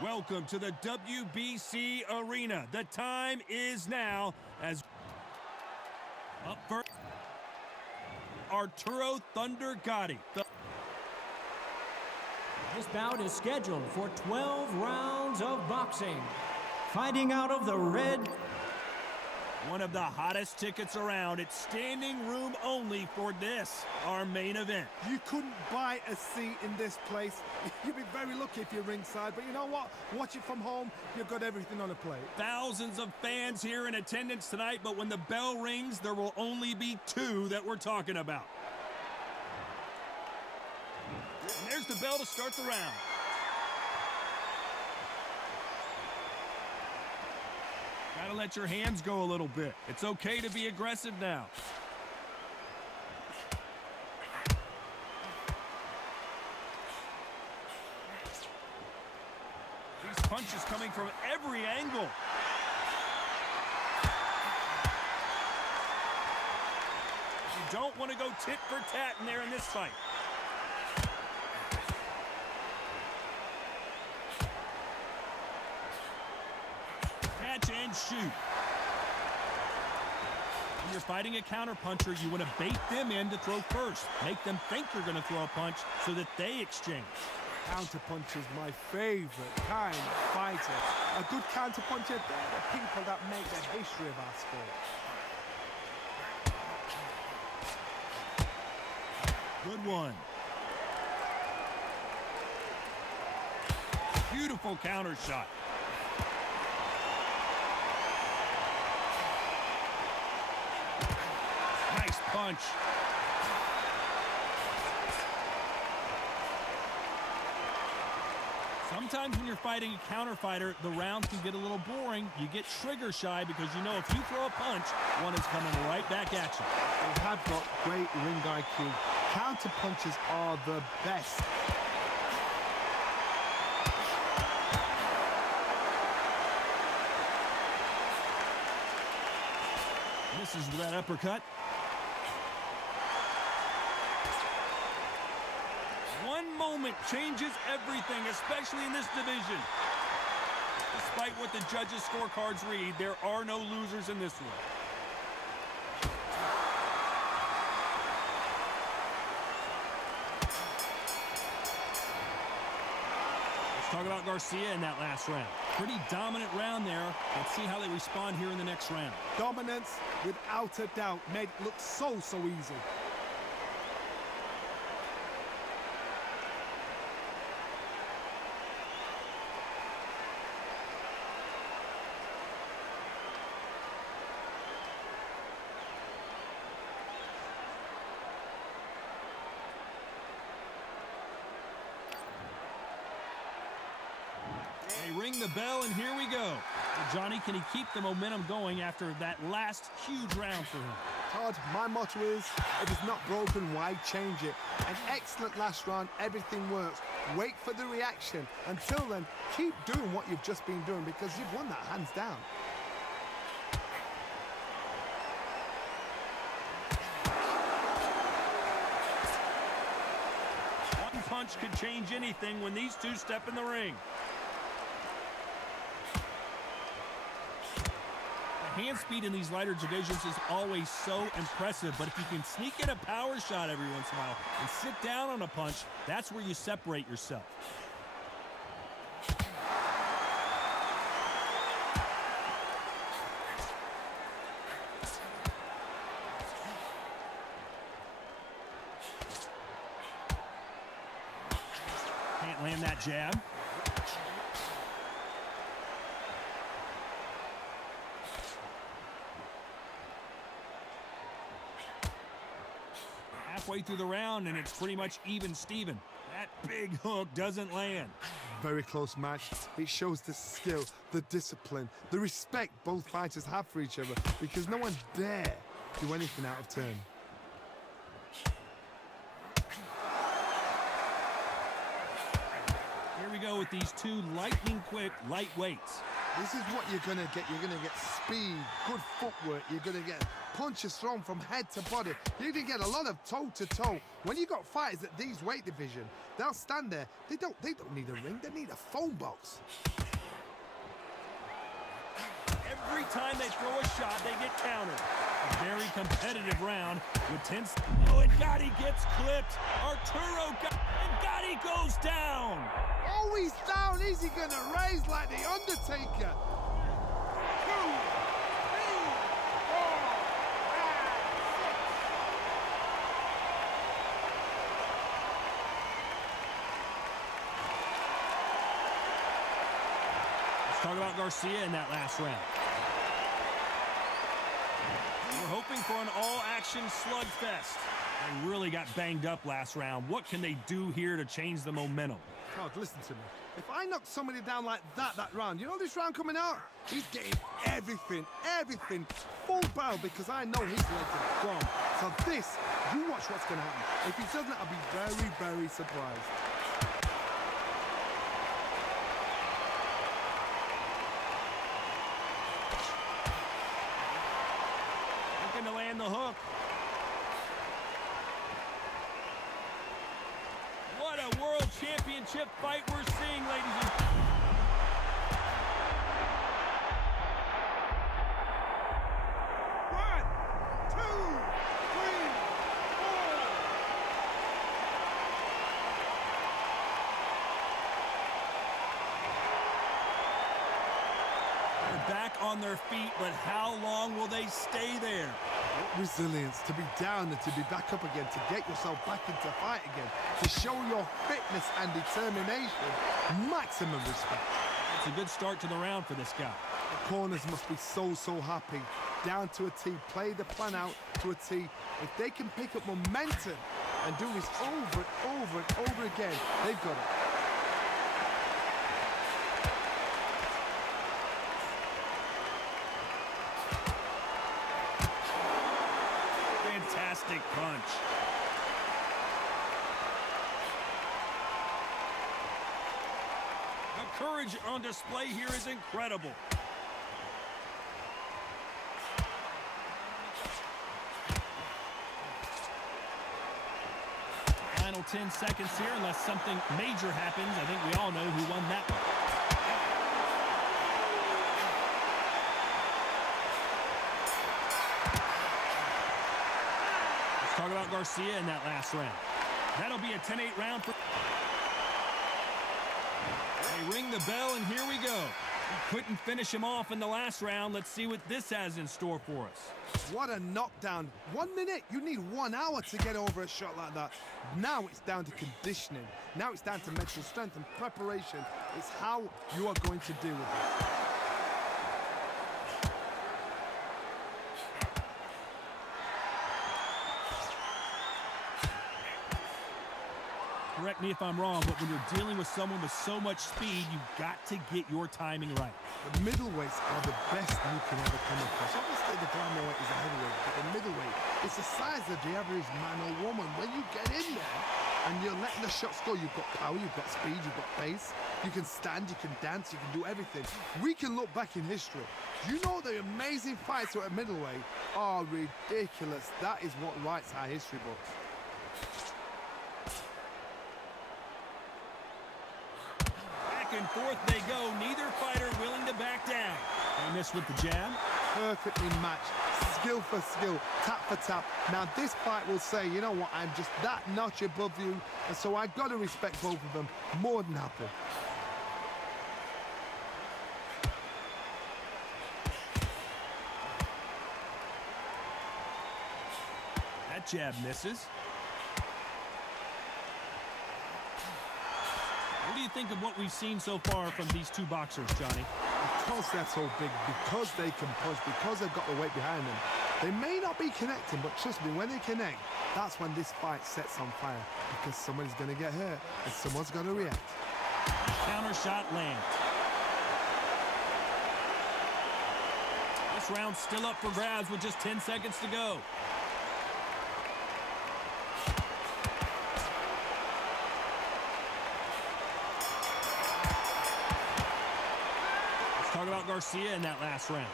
Welcome to the WBC Arena. The time is now as up first, Arturo Thunder Gatti. This bout is scheduled for 12 rounds of boxing. Fighting out of the red. One of the hottest tickets around. It's standing room only for this, our main event. You couldn't buy a seat in this place. You'd be very lucky if you're ringside, but you know what? Watch it from home, you've got everything on a plate. Thousands of fans here in attendance tonight, but when the bell rings, there will only be two that we're talking about. And there's the bell to start the round. Gotta let your hands go a little bit. It's okay to be aggressive now. These punches coming from every angle. You don't want to go tit for tat in there in this fight. Catch and shoot. When you're fighting a counterpuncher, you want to bait them in to throw first. Make them think you're going to throw a punch so that they exchange. Counterpunch is my favorite kind of fighter. A good counterpuncher, they're the people that make the history of our sport. Good one. Beautiful counter shot. Nice punch. Sometimes when you're fighting a counter fighter, the rounds can get a little boring. You get trigger shy because you know if you throw a punch, one is coming right back at you. They have got great ring IQ. Counter punches are the best. Misses with that uppercut. One moment changes everything, especially in this division. Despite what the judges' scorecards read, there are no losers in this one. Let's talk about Garcia in that last round. Pretty dominant round there. Let's see how they respond here in the next round. Dominance, without a doubt, made it look so easy. They ring the bell, and here we go. Well, Johnny, can he keep the momentum going after that last huge round for him? Todd, my motto is, if it's not broken, why change it? An excellent last round, everything works. Wait for the reaction. Until then, keep doing what you've just been doing because you've won that hands down. One punch could change anything when these two step in the ring. Hand speed in these lighter divisions is always so impressive, but if you can sneak in a power shot every once in a while and sit down on a punch, that's where you separate yourself. Can't land that jab. Halfway through the round, and it's pretty much even Steven. That big hook doesn't land. Very close match. It shows the skill, the discipline, the respect both fighters have for each other because no one dare do anything out of turn. Here we go with these two lightning-quick lightweights. This is what you're going to get. You're going to get speed, good footwork. You're going to get punches thrown from head to body. You can get a lot of toe-to-toe. When you got fighters at these weight division, they'll stand there. They don't need a ring. They need a phone box. Every time they throw a shot, they get countered. A very competitive round with 10. Oh, and Gatti gets clipped. Arturo and Gatti goes down. Oh, he's down. Is he going to raise like the Undertaker? 2, 3, 4, 5, 6. Let's talk about Garcia in that last round. We're hoping for an all-action slugfest. They really got banged up last round. What can they do here to change the momentum? God, listen to me. If I knock somebody down like that round, you know this round coming out? He's getting everything, full barrel, because I know his legs are gone. So this, you watch what's going to happen. If he doesn't, I'll be very, very surprised. To land the hook. What a world championship fight we're seeing, ladies and gentlemen. Back on their feet, but how long will they stay there? Resilience, to be down and to be back up again, to get yourself back into fight again, to show your fitness and determination. Maximum respect. It's a good start to the round for this guy. The corners must be so happy. Down to a T, play the plan out to a T. If they can pick up momentum and do this over and over and over again, they've got it. Fantastic punch. The courage on display here is incredible. Final 10 seconds here, unless something major happens. I think we all know who won that one. Talk about Garcia in that last round. That'll be a 10-8 round for... They ring the bell, and here we go. We couldn't finish him off in the last round. Let's see what this has in store for us. What a knockdown. 1 minute, you need 1 hour to get over a shot like that. Now it's down to conditioning. Now it's down to mental strength and preparation. It's how you are going to deal with it. Correct me if I'm wrong, but when you're dealing with someone with so much speed, you've got to get your timing right. The middleweights are the best you can ever come across. Obviously, the flyweight is a heavyweight, but the middleweight, it's the size of the average man or woman. When you get in there and you're letting the shots go, you've got power, you've got speed, you've got pace. You can stand, you can dance, you can do everything. We can look back in history. You know the amazing fights at middleweight are ridiculous. That is what writes our history books. Back and forth they go. Neither fighter willing to back down. They miss with the jab. Perfectly matched, skill for skill, tap for tap. Now this fight will say, you know what, I'm just that notch above you, and so I've got to respect both of them more than happy. That jab misses. What do you think of what we've seen so far from these two boxers, Johnny? Because they're so big, because they can punch, because they've got the weight behind them, they may not be connecting, but trust me, when they connect, that's when this fight sets on fire, because somebody's going to get hurt and someone's going to react. Counter shot lands. This round's still up for grabs with just 10 seconds to go. Talk about Garcia in that last round.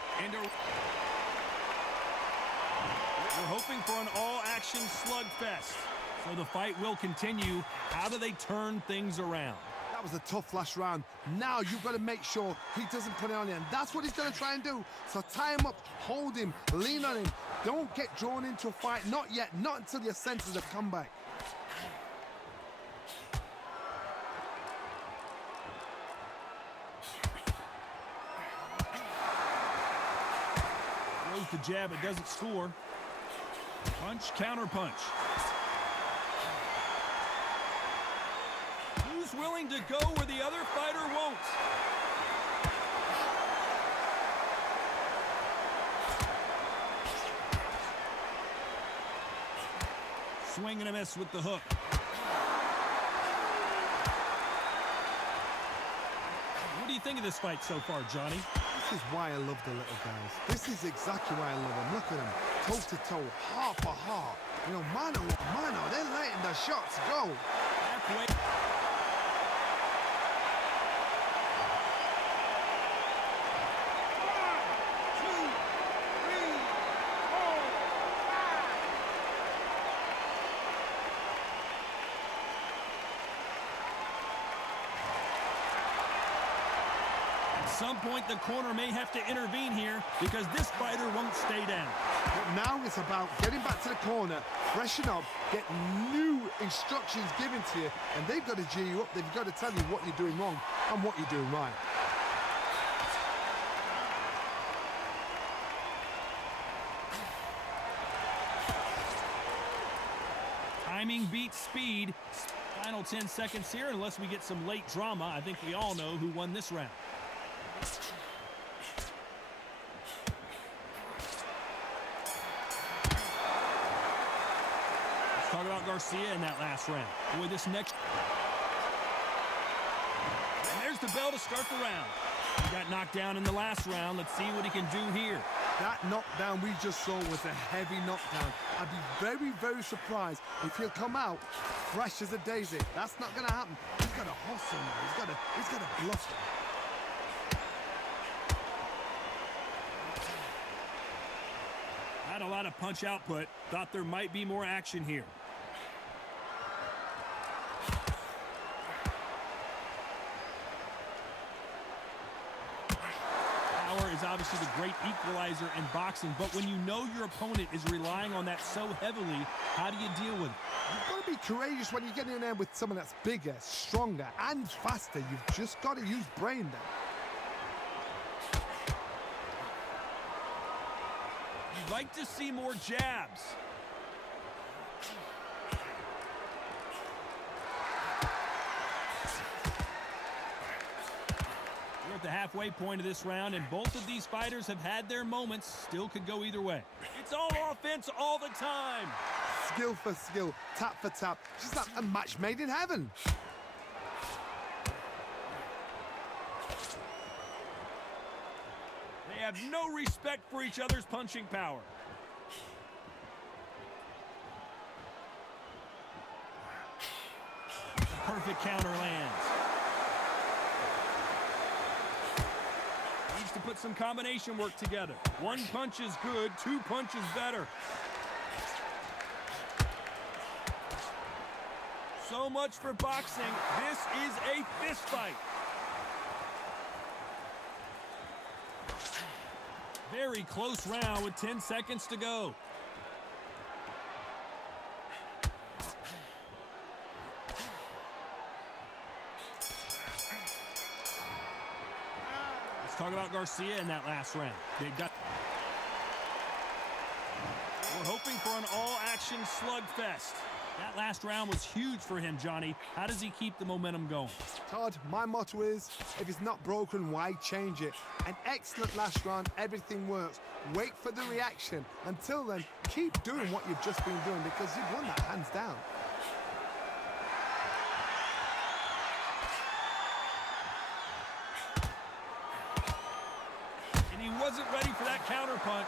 We're hoping for an all-action slugfest. So the fight will continue. How do they turn things around? That was a tough last round. Now you've got to make sure he doesn't put it on you, and that's what he's going to try and do. So tie him up, hold him, lean on him. Don't get drawn into a fight. Not yet. Not until your senses have come back. Throws the jab, it doesn't score. Punch, counter punch. Who's willing to go where the other fighter won't? Swing and a miss with the hook. What do you think of this fight so far, Johnny? This is why I love the little guys. This is exactly why I love them. Look at them, toe to toe, heart for heart. You know, mano a mano, they're letting the shots go. Halfway. At some point, the corner may have to intervene here because this fighter won't stay down. But now it's about getting back to the corner, freshen up, get new instructions given to you, and they've got to G you up. They've got to tell you what you're doing wrong and what you're doing right. Timing beats speed. Final 10 seconds here, unless we get some late drama. I think we all know who won this round. Let's talk about Garcia in that last round. Boy, this next... And there's the bell to start the round. He got knocked down in the last round. Let's see what he can do here. That knockdown we just saw was a heavy knockdown. I'd be very, very surprised if he'll come out fresh as a daisy. That's not going to happen. He's got to hustle now. He's got to bluff him. Had a lot of punch output. Thought there might be more action here. Power is obviously the great equalizer in boxing, but when you know your opponent is relying on that so heavily, how do you deal with it? You've got to be courageous when you get in there with someone that's bigger, stronger, and faster. You've just got to use brain then. You'd like to see more jabs. We're at the halfway point of this round, and both of these fighters have had their moments. Still could go either way. It's all offense all the time. Skill for skill, tap for tap. Just like a match made in heaven. They have no respect for each other's punching power. The perfect counter lands. Needs to put some combination work together. One punch is good, two punches better. So much for boxing. This is a fist fight. Very close round with 10 seconds to go. Let's talk about Garcia in that last round. We're hoping for an all-action slugfest. That last round was huge for him, Johnny. How does he keep the momentum going? Todd, my motto is, if it's not broken, why change it? An excellent last round, everything works. Wait for the reaction. Until then, keep doing what you've just been doing because you've won that hands down. And he wasn't ready for that counter punch.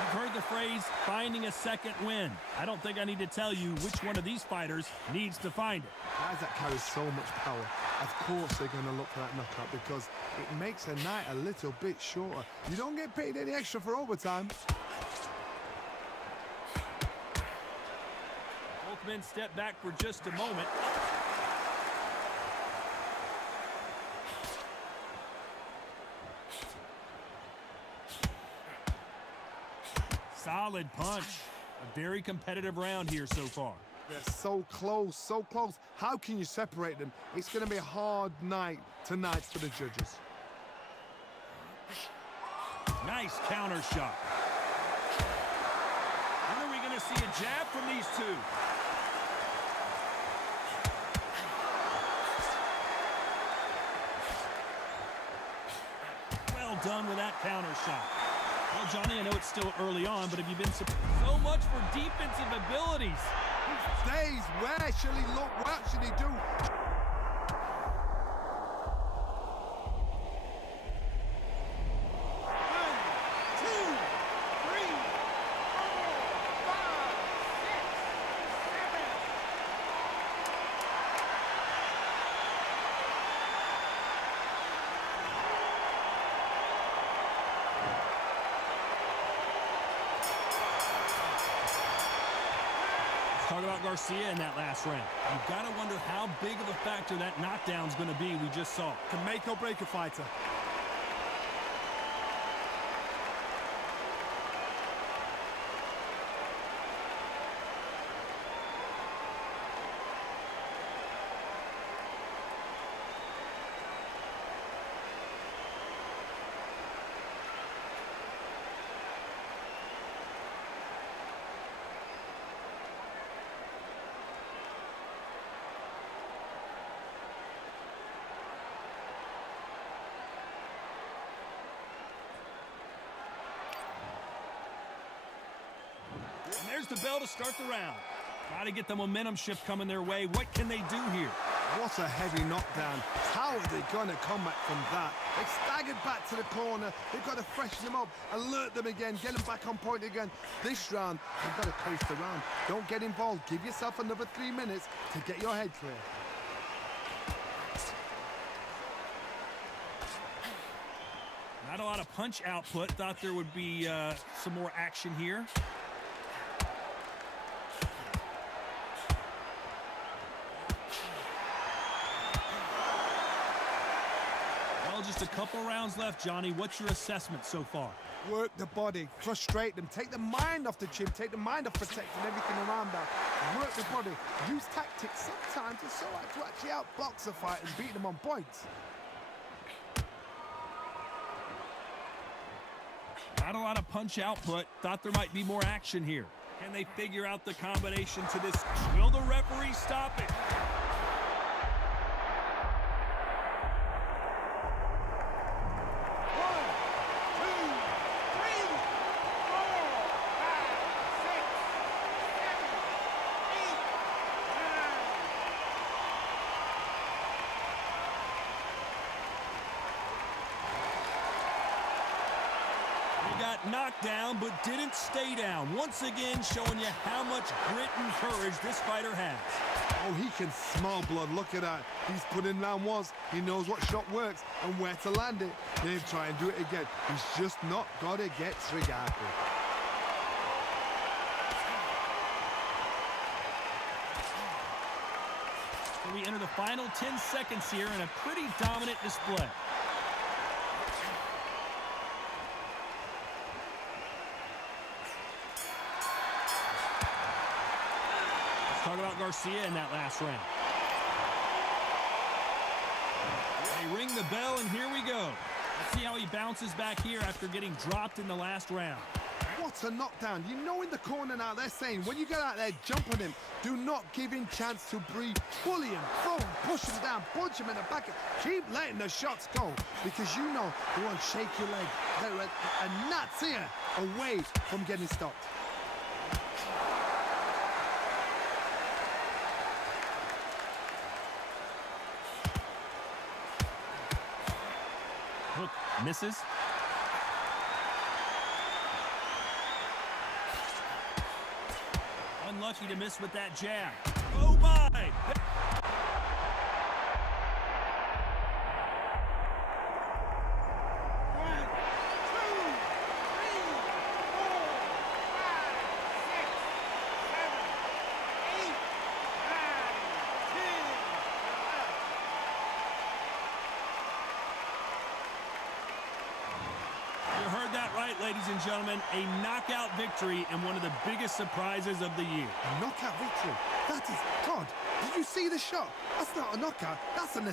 You've heard the phrase, finding a second win. I don't think I need to tell you which one of these fighters needs to find it. Guys that carry so much power, of course they're going to look for that knockout because it makes a night a little bit shorter. You don't get paid any extra for overtime. men step back for just a moment. Solid punch. A very competitive round here so far. They're so close, so close. How can you separate them? It's going to be a hard night tonight for the judges. Nice counter shot. When are we going to see a jab from these two? Well done with that counter shot. Well, Johnny, I know it's still early on, but have you been so much for defensive abilities? These days, where shall he look? What should he do? Talk about Garcia in that last round. You've got to wonder how big of a factor that knockdown's going to be we just saw. Can make or break a fighter. And there's the bell to start the round. Got to get the momentum shift coming their way. What can they do here? What a heavy knockdown. How are they going to come back from that? They staggered back to the corner. They've got to freshen them up, alert them again, get them back on point again. This round, they've got to coast the round. Don't get involved. Give yourself another 3 minutes to get your head clear. Not a lot of punch output. Thought there would be some more action here. Well, just a couple rounds left, Johnny. What's your assessment so far? Work the body, frustrate them, take the mind off the chin, take the mind off protecting everything around that. Work the body, use tactics sometimes to actually outbox a fight and beat them on points. Not a lot of punch output. Thought there might be more action here. Can they figure out the combination to this? Will the referee stop it? Got knocked down, but didn't stay down. Once again, showing you how much grit and courage this fighter has. Oh, he can smell blood. Look at that. He's put in round once. He knows what shot works and where to land it. Then try and do it again. He's just not got to get triggered. We enter the final 10 seconds here in a pretty dominant display. Talk about Garcia in that last round. They ring the bell, and here we go. Let's see how he bounces back here after getting dropped in the last round. What a knockdown. You know in the corner now they're saying, when you get out there, jump on him. Do not give him chance to breathe. Bully him, throw him, push him down, punch him in the back. Keep letting the shots go because you know they won't shake your leg. They're a nuts here away from getting stopped. Hook misses. Unlucky to miss with that jab. Oh my! Ladies and gentlemen, a knockout victory and one of the biggest surprises of the year. A knockout victory. That is... God, did you see the shot? That's not a knockout. That's an...